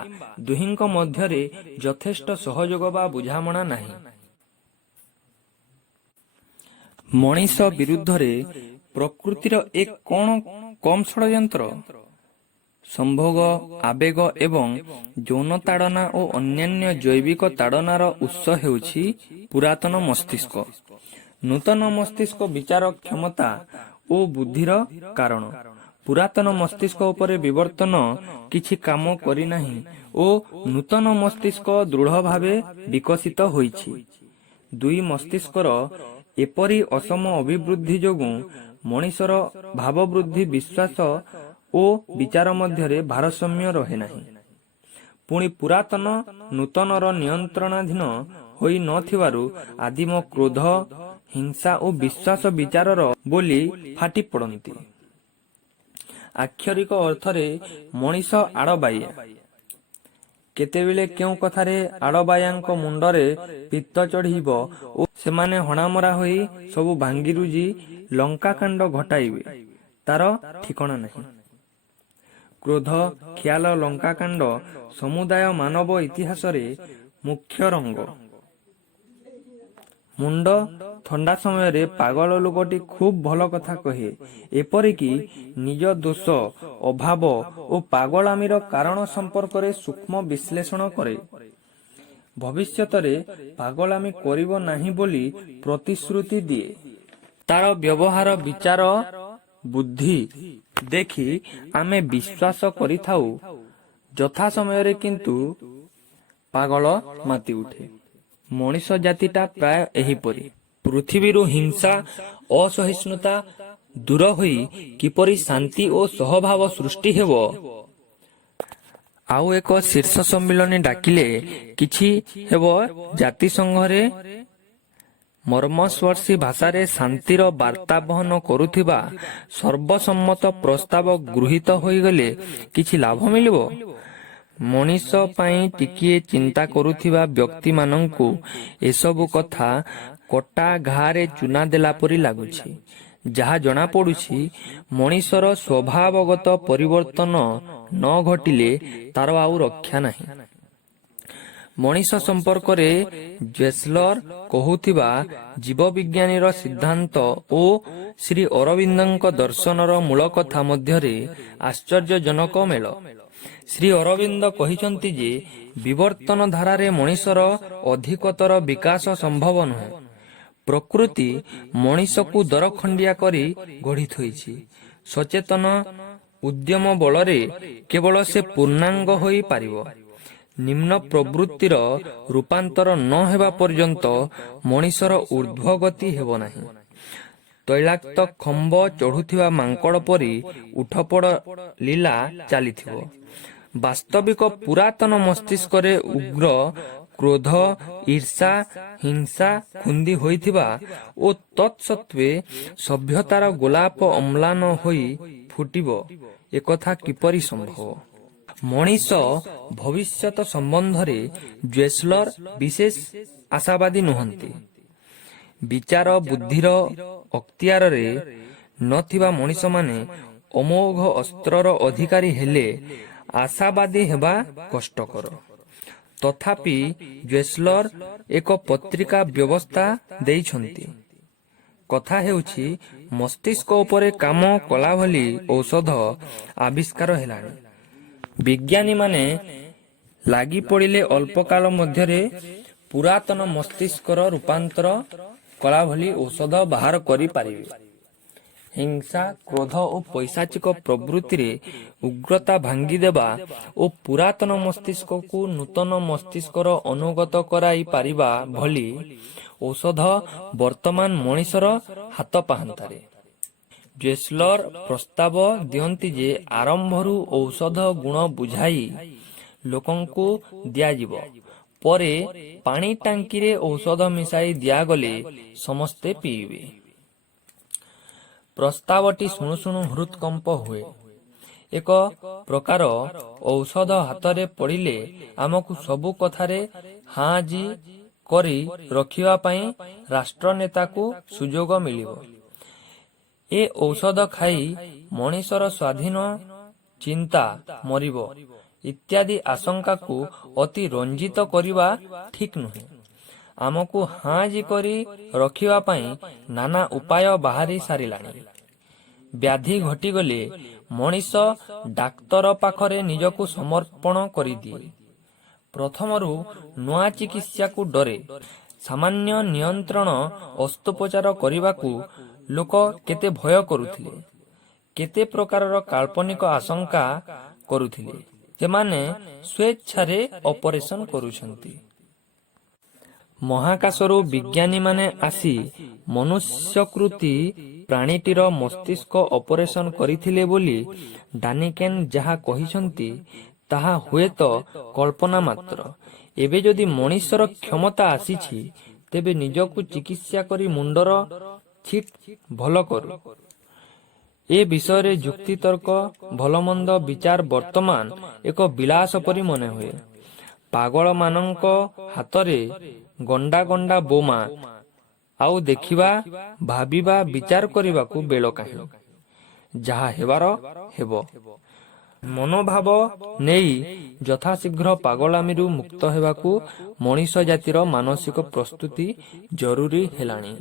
ଦୁହିଁଙ୍କ ମଧ୍ୟରେ ଯଥେଷ୍ଟ ସହଯୋଗ ବା ବୁଝାମଣା ନାହିଁ। ମଣିଷ ବିରୁଦ୍ଧରେ ପ୍ରକୃତିର ଏ କଣ କମ୍ ଷଡ଼ଯନ୍ତ୍ର? ସମ୍ଭୋଗ, ଆବେଗ ଏବଂ ଯୌନ ତାଡ଼ନା ଓ ଅନ୍ୟାନ୍ୟ ଜୈବିକ ତାଡ଼ନାର ଉତ୍ସ ହେଉଛି ପୁରାତନ ମସ୍ତିଷ୍କ। ନୂତନ ମସ୍ତିଷ୍କ ବିଚାର କ୍ଷମତା ଓ ବୁଦ୍ଧିର କାରଣ। ପୁରାତନ ମସ୍ତିଷ୍କ ଉପରେ ବିବର୍ତ୍ତନ କିଛି କାମ କରିନାହିଁ ଓ ନୂତନ ମସ୍ତିଷ୍କ ଦୃଢ଼ ଭାବେ ବିକଶିତ ହୋଇଛି। ଦୁଇ ମସ୍ତିଷ୍କର ଏପରି ଅସମ ଅଭିବୃଦ୍ଧି ଯୋଗୁଁ ମଣିଷର ଭାବବୃଦ୍ଧି, ବିଶ୍ୱାସ ଓ ବିଚାର ମଧ୍ୟରେ ଭାରସାମ୍ୟ ରହେ ନାହିଁ। ପୁଣି ପୁରାତନ ନୂତନର ନିୟନ୍ତ୍ରଣାଧୀନ ହୋଇ ନ ଥିବାରୁ ଆଦିମ କ୍ରୋଧ, ହିଂସା ଓ ବିଶ୍ୱାସ ବିଚାରର ବୋଲି ଫାଟି ପଡ଼ନ୍ତି। ଆକ୍ଷରିକ ଅର୍ଥରେ ମଣିଷ ଆଡ଼ବାଇଆ। କେତେବେଳେ କେଉଁ କଥାରେ ଆଡ଼ବାୟାଙ୍କ ମୁଣ୍ଡରେ ପିତ୍ତ ଚଢ଼ିବ ଓ ସେମାନେ ହଣାମରା ହୋଇ ସବୁ ଭାଙ୍ଗିରୁଜି ଲଙ୍କାକାଣ୍ଡ ଘଟାଇବେ, ତାର ଠିକଣା ନାହିଁ। କ୍ରୋଧ, ଖିଆଲ, ଲଙ୍କାକାଣ୍ଡ ସମୁଦାୟ ମାନବ ଇତିହାସରେ ମୁଖ୍ୟ ରଙ୍ଗ। ମୁଣ୍ଡ ଥଣ୍ଡା ସମୟରେ ପାଗଳ ଲୋକଟି ଖୁବ୍ ଭଲ କଥା କହେ, ଏପରିକି ନିଜ ଦୋଷ, ଅଭାବ ଓ ପାଗଳାମିର କାରଣ ସମ୍ପର୍କରେ ସୂକ୍ଷ୍ମ ବିଶ୍ଳେଷଣ କରେ। ଭବିଷ୍ୟତରେ ପାଗଳାମି କରିବ ନାହିଁ ବୋଲି ପ୍ରତିଶ୍ରୁତି ଦିଏ। ତାର ବ୍ୟବହାର, ବିଚାର, ବୁଦ୍ଧି ଦେଖି ଆମେ ବିଶ୍ୱାସ କରିଥାଉ। ଯଥା ସମୟରେ କିନ୍ତୁ ପାଗଳ ମାତି ଉଠେ। ମଣିଷ ଜାତିଟା ପ୍ରାୟ ଏହିପରି। ପୃଥିବୀରୁ ହିଂସା, ଅସହିଷ୍ଣୁତା ଦୂର ହୋଇ କିପରି ଶାନ୍ତି ଓ ସହଭାବ ସୃଷ୍ଟି ହେବ, ଆଉ ଏକ ଶୀର୍ଷ ସମ୍ମିଳନୀ ଡାକିଲେ କିଛି ହେବ ଜାତିସଂଘରେ ମର୍ମସ୍ପର୍ଶୀ ଭାଷାରେ ଶାନ୍ତିର ବାର୍ତ୍ତା ବହନ କରୁଥିବା ସର୍ବସମ୍ମତ ପ୍ରସ୍ତାବ ଗୃହୀତ ହୋଇଗଲେ କିଛି ଲାଭ ମିଳିବ? ମଣିଷ ପାଇଁ ଟିକିଏ ଚିନ୍ତା କରୁଥିବା ବ୍ୟକ୍ତିମାନଙ୍କୁ ଏସବୁ କଥା କଟା ଘାରେ ଚୂନା ଦେଲା ପରି ଲାଗୁଛି। ଯାହା ଜଣାପଡ଼ୁଛି, ମଣିଷର ସ୍ୱଭାବଗତ ପରିବର୍ତ୍ତନ ନ ଘଟିଲେ ତାର ଆଉ ରକ୍ଷା ନାହିଁ। ମଣିଷ ସମ୍ପର୍କରେ ଜେସ୍ଲର କହୁଥିବା ଜୀବବିଜ୍ଞାନୀର ସିଦ୍ଧାନ୍ତ ଓ ଶ୍ରୀ ଅରବିନ୍ଦଙ୍କ ଦର୍ଶନର ମୂଳ କଥା ମଧ୍ୟରେ ଆଶ୍ଚର୍ଯ୍ୟଜନକ ମେଳ। ଶ୍ରୀ ଅରବିନ୍ଦ କହିଛନ୍ତି ଯେ ବିବର୍ତ୍ତନ ଧାରାରେ ମଣିଷର ଅଧିକତର ବିକାଶ ସମ୍ଭବ ନୁହେଁ। ପ୍ରକୃତି ମଣିଷକୁ ଦରଖଣ୍ଡିଆ କରି ଗଢ଼ି ଥୋଇଛି। ସଚେତନ ଉଦ୍ୟମ ବଳରେ କେବଳ ସେ ପୂର୍ଣ୍ଣାଙ୍ଗ ହୋଇ ପାରିବ। ନିମ୍ନ ପ୍ରବୃତ୍ତିର ରୂପାନ୍ତର ନ ହେବା ପର୍ଯ୍ୟନ୍ତ ମଣିଷର ଊର୍ଦ୍ଧ୍ୱଗତି ହେବ ନାହିଁ। ତୈଳାକ୍ତ ଖମ୍ବ ଚଢ଼ୁଥିବା ମାଙ୍କଡ଼ ପରି ଉଠପଡ଼ ଲୀଳା ଚାଲିଥିବ। ବାସ୍ତବିକ ପୁରାତନ ମସ୍ତିଷ୍କରେ ଉଗ୍ର କ୍ରୋଧ, ଈର୍ଷା, ହିଂସା ଖୁନ୍ଦି ହୋଇଥିବା ଓ ତତ୍ସତ୍ତ୍ୱେ ସଭ୍ୟତାର ଗୋଲାପ ଅମ୍ଳାନ ହୋଇ ଫୁଟିବ, ଏକଥା କିପରି ସମ୍ଭବ? ମଣିଷ ଭବିଷ୍ୟତ ସମ୍ବନ୍ଧରେ ଜେସ୍ଲର ବିଶେଷ ଆଶାବାଦୀ ନୁହନ୍ତି। ବିଚାର ବୁଦ୍ଧିର ଅକ୍ତିଆରରେ ନଥିବା ମଣିଷମାନେ ଅମୋଘ ଅସ୍ତ୍ରର ଅଧିକାରୀ ହେଲେ ଆଶାବାଦୀ ହେବା କଷ୍ଟକର। ତଥାପି ଜେସ୍ଲର ଏକ ପତ୍ରିକା ବ୍ୟବସ୍ଥା ଦେଇଛନ୍ତି। କଥା ହେଉଛି, ମସ୍ତିଷ୍କ ଉପରେ କାମ କଲାଭଳି ଔଷଧ ଆବିଷ୍କାର ହେଲାଣି। ବିଜ୍ଞାନୀମାନେ ଲାଗିପଡ଼ିଲେ ଅଳ୍ପକାଳ ମଧ୍ୟରେ ପୁରାତନ ମସ୍ତିଷ୍କର ରୂପାନ୍ତର କଲାଭଳି ଔଷଧ ବାହାର କରିପାରିବେ। ହିଂସା, କ୍ରୋଧ ଓ ପୈଶାଚିକ ପ୍ରବୃତ୍ତିରେ ଉଗ୍ରତା ଭାଙ୍ଗିଦେବା ଓ ପୁରାତନ ମସ୍ତିଷ୍କକୁ ନୂତନ ମସ୍ତିଷ୍କର ଅନୁଗତ କରାଇ ପାରିବା ଭଳି ଔଷଧ ବର୍ତ୍ତମାନ ମଣିଷର ହାତ ପାହାନ୍ତାରେ। ଜେସ୍ଲର ପ୍ରସ୍ତାବ ଦିଅନ୍ତି ଯେ ଆରମ୍ଭରୁ ଔଷଧ ଗୁଣ ବୁଝାଇ ଲୋକଙ୍କୁ ଦିଆଯିବ, ପରେ ପାଣି ଟାଙ୍କିରେ ଔଷଧ ମିଶାଇ ଦିଆଗଲେ ସମସ୍ତେ ପିଇବେ। ପ୍ରସ୍ତାବଟି ଶୁଣୁ ଶୁଣୁ ହୃତ୍କମ୍ପ ହୁଏ। ଏକ ପ୍ରକାର ଔଷଧ ହାତରେ ପଡ଼ିଲେ ଆମକୁ ସବୁ କଥାରେ ହାଁ କରି ରଖିବା ପାଇଁ ରାଷ୍ଟ୍ରନେତାକୁ ସୁଯୋଗ ମିଳିବ। ଏ ଔଷଧ ଖାଇ ମଣିଷର ସ୍ୱାଧୀନ ଚିନ୍ତା ମରିବ ଇତ୍ୟାଦି ଆଶଙ୍କାକୁ ଅତି ରଞ୍ଜିତ କରିବା ଠିକ୍ ନୁହେଁ। ଆମକୁ ହାଁ କରି ରଖିବା ପାଇଁ ନାନା ଉପାୟ ବାହାରି ସାରିଲାଣି। ବ୍ୟାଧି ଘଟିଗଲେ ମଣିଷ ଡାକ୍ତର ପାଖରେ ନିଜକୁ ସମର୍ପଣ କରିଦିଏ। ପ୍ରଥମରୁ ନୂଆ ଚିକିତ୍ସାକୁ ଡରେ। ସାମାନ୍ୟ ନିୟନ୍ତ୍ରଣ ଅସ୍ତ୍ରୋପଚାର କରିବାକୁ ଲୋକ କେତେ ଭୟ କରୁଥିଲେ, କେତେ ପ୍ରକାରର କାଳ୍ପନିକ ଆଶଙ୍କା କରୁଥିଲେ। ସେମାନେ ସ୍ୱେଚ୍ଛାରେ ଅପରେସନ କରୁଛନ୍ତି। ମହାକାଶରୁ ବିଜ୍ଞାନୀମାନେ ଆସି ମନୁଷ୍ୟକୃତି ପ୍ରାଣୀଟିର ମସ୍ତିଷ୍କ ଅପରେସନ କରିଥିଲେ ବୋଲି ଡାନିକେନ୍ ଯାହା କହିଛନ୍ତି ତାହା ହୁଏତ କଳ୍ପନା ମାତ୍ର। ଏବେ ଯଦି ମଣିଷର କ୍ଷମତା ଆସିଛି, ତେବେ ନିଜକୁ ଚିକିତ୍ସା କରି ମୁଣ୍ଡର ଛିଟ୍ ଭଲ କରୁ। ଏ ବିଷୟରେ ଯୁକ୍ତିତର୍କ, ଭଲମନ୍ଦ ବିଚାର ବର୍ତ୍ତମାନ ଏକ ବିଳାସ ପରି ମନେହୁଏ। ପାଗଳମାନଙ୍କ ହାତରେ ଗଣ୍ଡା ଗଣ୍ଡା ବୋମା। ଆଉ ଦେଖିବା, ଭାବିବା, ବିଚାର କରିବାକୁ ବେଳ କାହିଁ? ଯାହା ହେବାର ହେବ। ମନୋଭାବ ନେଇ ଯଥାଶୀଘ୍ର ପାଗଳାମିରୁ ମୁକ୍ତ ହେବାକୁ ମଣିଷ ଜାତିର ମାନସିକ ପ୍ରସ୍ତୁତି ଜରୁରୀ ହେଲାଣି।